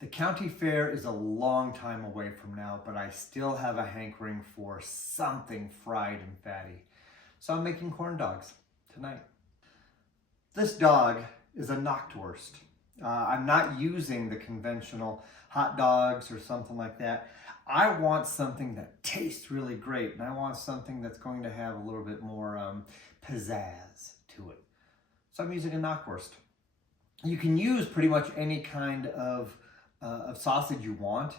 The county fair is a long time away from now, but I still have a hankering for something fried and fatty. So I'm making corn dogs tonight. This dog is a knockwurst. I'm not using the conventional hot dogs or something like that. I want something that tastes really great, and I want something that's going to have a little bit more pizzazz to it. So I'm using a knockwurst. You can use pretty much any kind of sausage you want.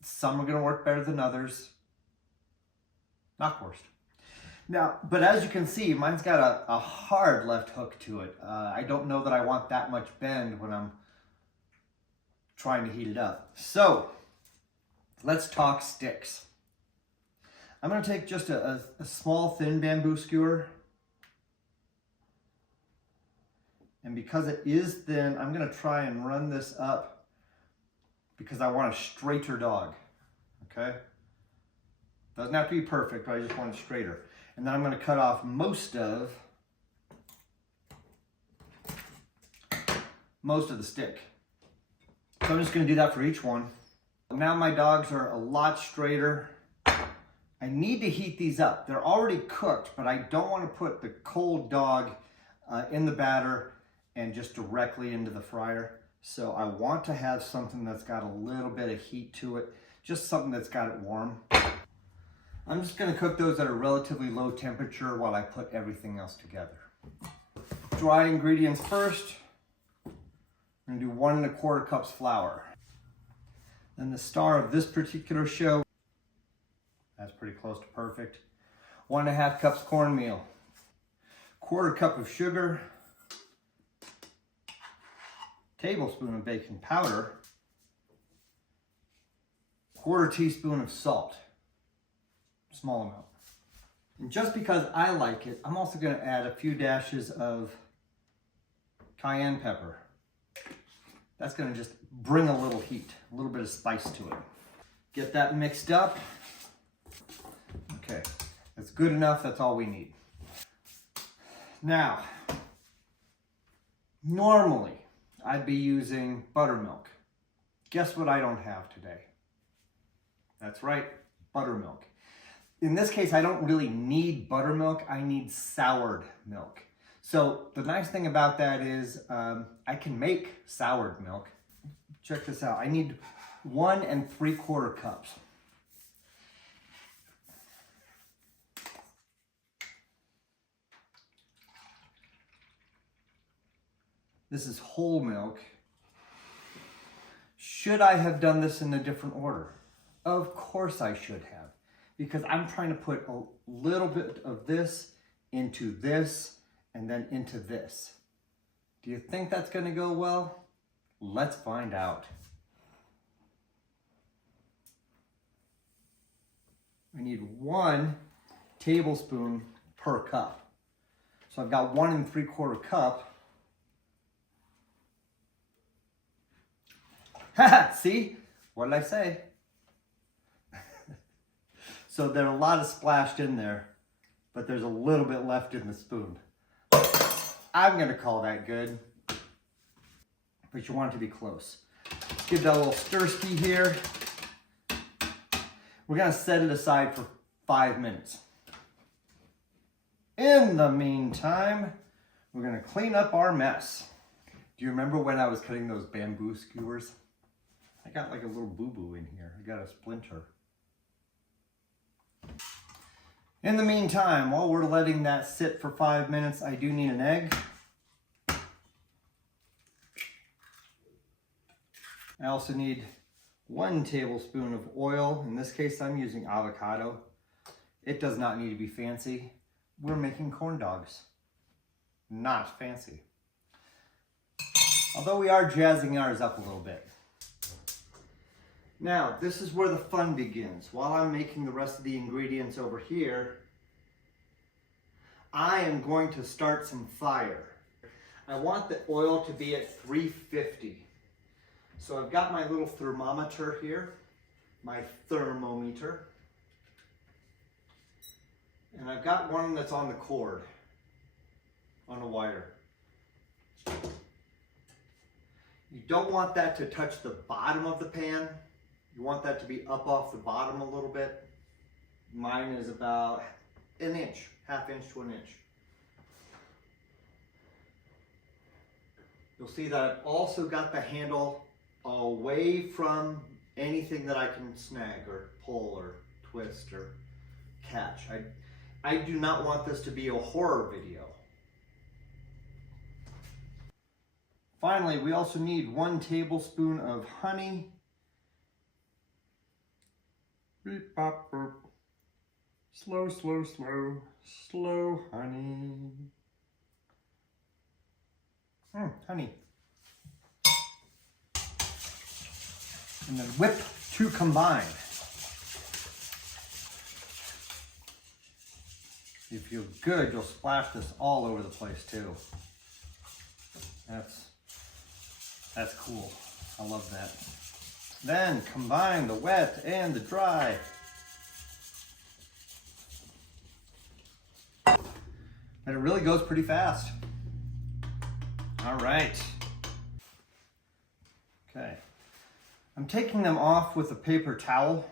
Some are going to work better than others. Knockwurst. Now, but as you can see, mine's got a hard left hook to it. I don't know that I want that much bend when I'm trying to heat it up. So, let's talk sticks. I'm going to take just a small thin bamboo skewer. And because it is thin, I'm going to try and run this up because I want a straighter dog. Okay? Doesn't have to be perfect, but I just want it straighter. And then I'm going to cut off most of the stick. So I'm just going to do that for each one. Now my dogs are a lot straighter. I need to heat these up. They're already cooked, but I don't want to put the cold dog in the batter and just directly into the fryer. So I want to have something that's got a little bit of heat to it, just something that's got it warm. I'm just going to cook those at a relatively low temperature while I put everything else together. Dry ingredients first. I'm going to do 1 1/4 cups flour. Then the star of this particular show, that's pretty close to perfect. 1 1/2 cups cornmeal. 1/4 cup of sugar. Tablespoon of baking powder. 1/4 teaspoon of salt. Small amount. And just because I like it, I'm also going to add a few dashes of cayenne pepper. That's going to just bring a little heat, a little bit of spice to it. Get that mixed up. Okay, that's good enough. That's all we need. Now, normally I'd be using buttermilk. Guess what I don't have today? That's right, buttermilk. In this case, I don't really need buttermilk, I need soured milk. So the nice thing about that is I can make soured milk. Check this out, I need 1 3/4 cups. This is whole milk. Should I have done this in a different order? Of course I should have, because I'm trying to put a little bit of this into this and then into this. Do you think that's going to go well? Let's find out. I need 1 tablespoon per cup. So I've got 1 3/4 cup. See? What did I say? So there's a lot of splashed in there, but there's a little bit left in the spoon. I'm going to call that good, but you want it to be close. Let's give that a little stir-ski here. We're going to set it aside for 5 minutes. In the meantime, we're going to clean up our mess. Do you remember when I was cutting those bamboo skewers? I got like a little boo-boo in here. I got a splinter. In the meantime, while we're letting that sit for 5 minutes, I do need an egg. I also need 1 tablespoon of oil. In this case, I'm using avocado. It does not need to be fancy. We're making corn dogs. Not fancy. Although we are jazzing ours up a little bit. Now, this is where the fun begins. While I'm making the rest of the ingredients over here, I am going to start some fire. I want the oil to be at 350. So I've got my little thermometer here, my thermometer. And I've got one that's on the cord, on a wire. You don't want that to touch the bottom of the pan. You want that to be up off the bottom a little bit. Mine is about an inch, half inch to an inch. You'll see that I've also got the handle away from anything that I can snag or pull or twist or catch. I do not want this to be a horror video. Finally, we also need 1 tablespoon of honey. Beep, bop, burp. Slow, slow, slow, slow honey. Honey. And then whip to combine. If you're good, you'll splash this all over the place too. That's cool. I love that. Then combine the wet and the dry. And it really goes pretty fast. All right. Okay. I'm taking them off with a paper towel.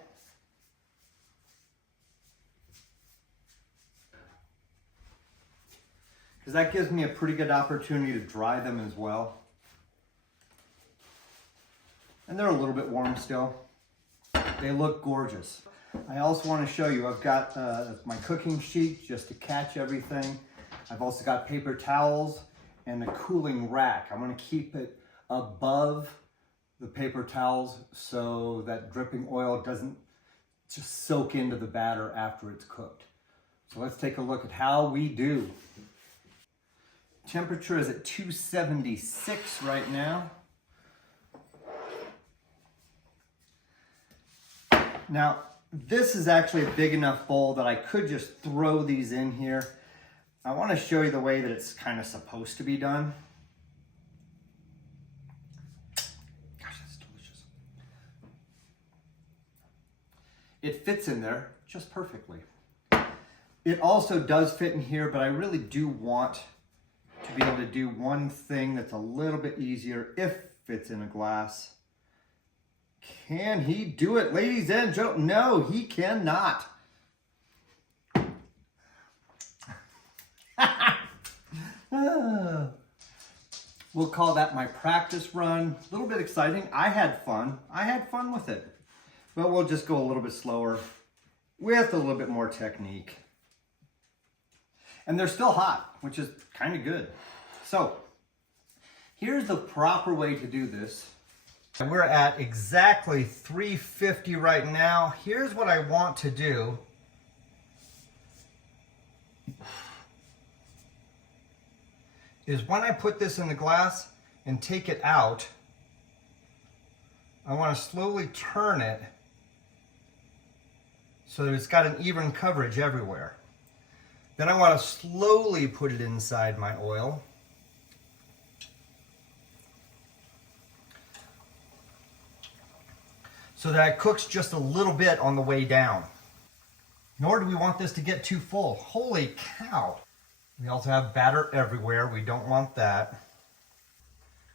Because that gives me a pretty good opportunity to dry them as well. And they're a little bit warm still. They look gorgeous. I also want to show you, I've got my cooking sheet just to catch everything. I've also got paper towels and the cooling rack. I'm going to keep it above the paper towels so that dripping oil doesn't just soak into the batter after it's cooked. So let's take a look at how we do. Temperature is at 276 right now. Now, this is actually a big enough bowl that I could just throw these in here. I want to show you the way that it's kind of supposed to be done. Gosh, that's delicious. It fits in there just perfectly. It also does fit in here, but I really do want to be able to do one thing that's a little bit easier if it's in a glass. Can he do it, ladies and gentlemen? No, he cannot. We'll call that my practice run. A little bit exciting. I had fun. I had fun with it. But we'll just go a little bit slower with a little bit more technique. And they're still hot, which is kind of good. So, here's the proper way to do this. And we're at exactly 350 right now. Here's what I want to do. Is when I put this in the glass and take it out, I want to slowly turn it so that it's got an even coverage everywhere. Then I want to slowly put it inside my oil. So that it cooks just a little bit on the way down. Nor do we want this to get too full. Holy cow. We also have batter everywhere. We don't want that.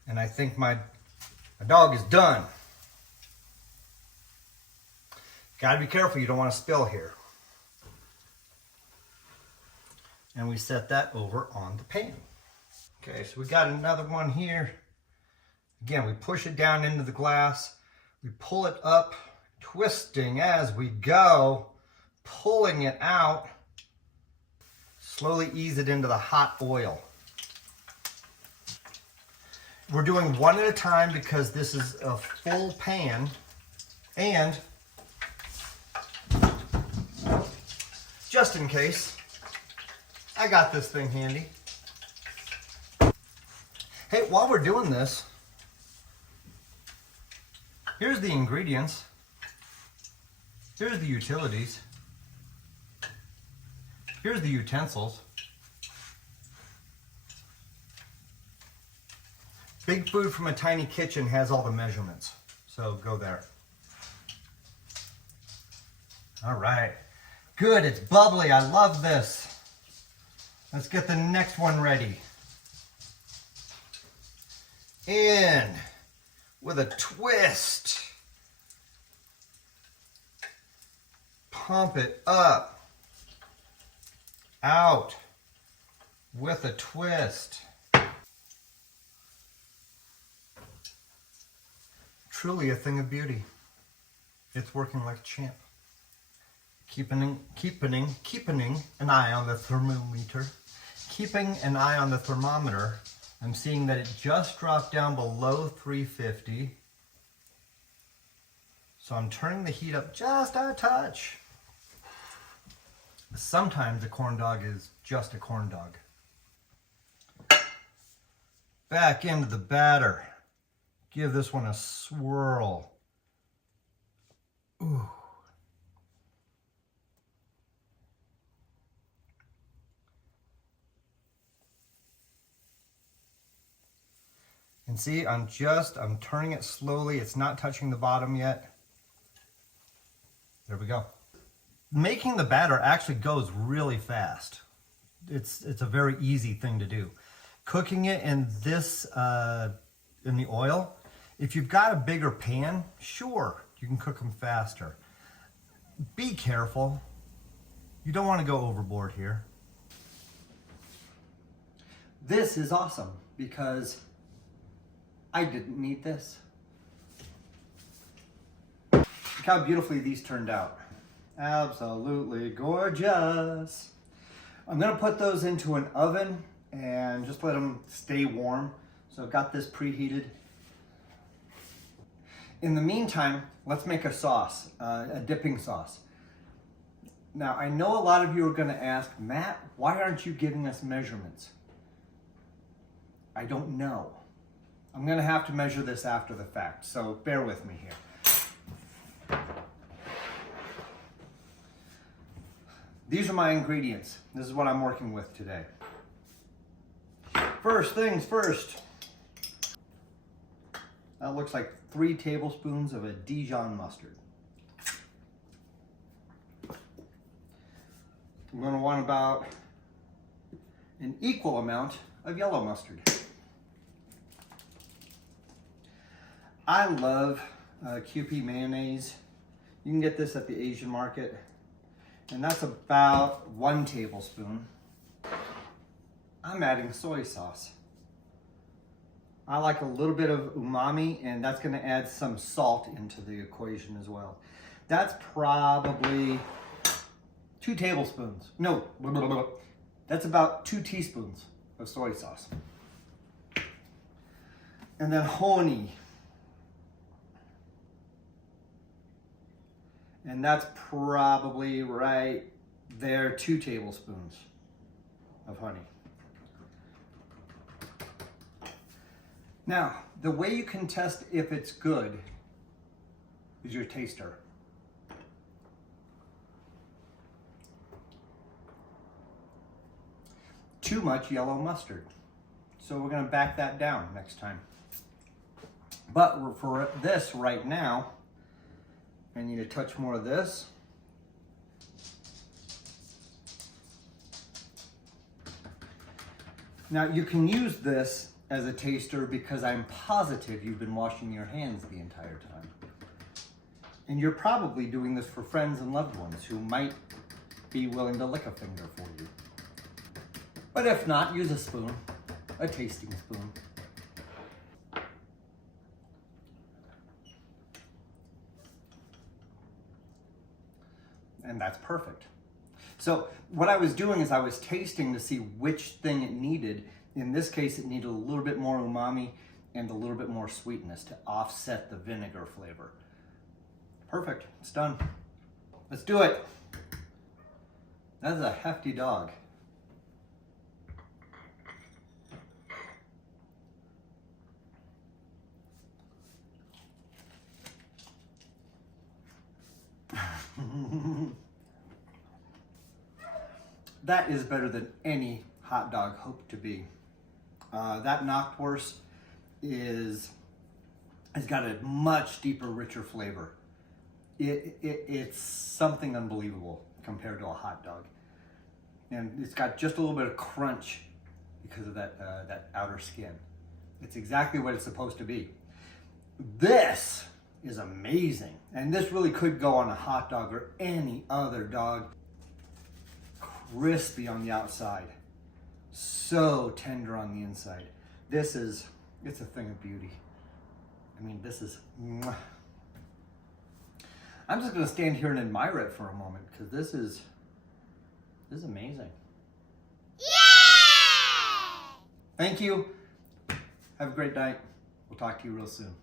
And I think my dog is done. Gotta be careful, you don't want to spill here. And we set that over on the pan. Okay, so we got another one here. Again, we push it down into the glass. We pull it up, twisting as we go, pulling it out. Slowly ease it into the hot oil. We're doing one at a time because this is a full pan, and just in case, I got this thing handy. Hey, while we're doing this, here's the ingredients. Here's the utilities. Here's the utensils. Big Food from a Tiny Kitchen has all the measurements, so go there. All right, good, it's bubbly, I love this. Let's get the next one ready. In with a twist. Pump it up, out with a twist. Truly a thing of beauty. It's working like a champ. Keeping an eye on the thermometer. Keeping an eye on the thermometer. I'm seeing that it just dropped down below 350. So I'm turning the heat up just a touch. Sometimes a corn dog is just a corn dog. Back into the batter. Give this one a swirl. Ooh. And see, I'm turning it slowly. It's not touching the bottom yet. There we go. Making the batter actually goes really fast. It's a very easy thing to do. Cooking it in this, in the oil, if you've got a bigger pan, sure, you can cook them faster. Be careful. You don't want to go overboard here. This is awesome because I didn't need this. Look how beautifully these turned out. Absolutely gorgeous. I'm gonna put those into an oven and just let them stay warm. So I've got this preheated. In the meantime, let's make a sauce, a dipping sauce. Now, I know a lot of you are gonna ask, Matt, why aren't you giving us measurements? I don't know. I'm gonna have to measure this after the fact, so bear with me here. These are my ingredients. This is what I'm working with today. First things first. That looks like 3 tablespoons of a Dijon mustard. I'm gonna want about an equal amount of yellow mustard. I love QP mayonnaise. You can get this at the Asian market. And that's about 1 tablespoon. I'm adding soy sauce. I like a little bit of umami, and that's gonna add some salt into the equation as well. That's probably 2 tablespoons. No, that's about 2 teaspoons of soy sauce. And then honey. And that's probably right there, 2 tablespoons of honey. Now, the way you can test if it's good is your taster. Too much yellow mustard. So we're gonna back that down next time. But for this right now, I need a touch more of this. Now you can use this as a taster because I'm positive you've been washing your hands the entire time. And you're probably doing this for friends and loved ones who might be willing to lick a finger for you. But if not, use a spoon, a tasting spoon. And that's perfect. So what I was doing is I was tasting to see which thing it needed. In this case, it needed a little bit more umami and a little bit more sweetness to offset the vinegar flavor. Perfect, it's done. Let's do it. That is a hefty dog. That is better than any hot dog hoped to be. That knockwurst has got a much deeper, richer flavor. It's something unbelievable compared to a hot dog. And it's got just a little bit of crunch because of that outer skin. It's exactly what it's supposed to be. This is amazing. And this really could go on a hot dog or any other dog. Crispy on the outside. So tender on the inside. It's a thing of beauty. I mean, this is, mwah. I'm just gonna stand here and admire it for a moment because this is amazing. Yeah! Thank you. Have a great night. We'll talk to you real soon.